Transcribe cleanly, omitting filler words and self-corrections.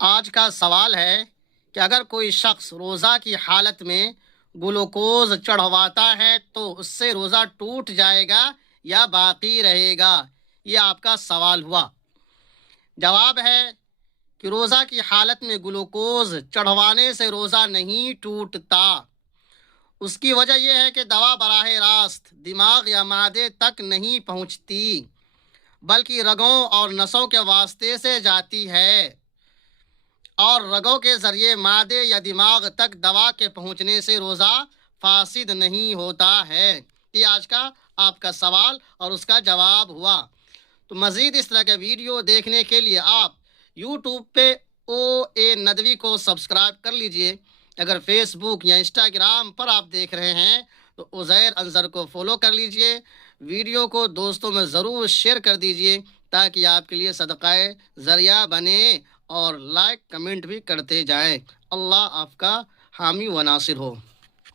آج کا سوال ہے کہ اگر کوئی شخص روزہ کی حالت میں گلوکوز چڑھواتا ہے تو اس سے روزہ ٹوٹ جائے گا یا باقی رہے گا؟ یہ آپ کا سوال ہوا۔ جواب ہے کہ روزہ کی حالت میں گلوکوز چڑھوانے سے روزہ نہیں ٹوٹتا۔ اس کی وجہ یہ ہے کہ دوا براہ راست دماغ یا معدے تک نہیں پہنچتی، بلکہ رگوں اور نسوں کے واسطے سے جاتی ہے، اور رگوں کے ذریعے معدے یا دماغ تک دوا کے پہنچنے سے روزہ فاسد نہیں ہوتا ہے۔ یہ آج کا آپ کا سوال اور اس کا جواب ہوا۔ تو مزید اس طرح کے ویڈیو دیکھنے کے لیے آپ یوٹیوب پہ او اے ندوی کو سبسکرائب کر لیجئے۔ اگر فیس بک یا انسٹاگرام پر آپ دیکھ رہے ہیں تو عزیر انظر کو فالو کر لیجئے۔ ویڈیو کو دوستوں میں ضرور شیئر کر دیجئے تاکہ آپ کے لیے صدقہ ذریعہ بنے، اور لائک کمنٹ بھی کرتے جائیں۔ اللہ آپ کا حامی و ناصر ہو۔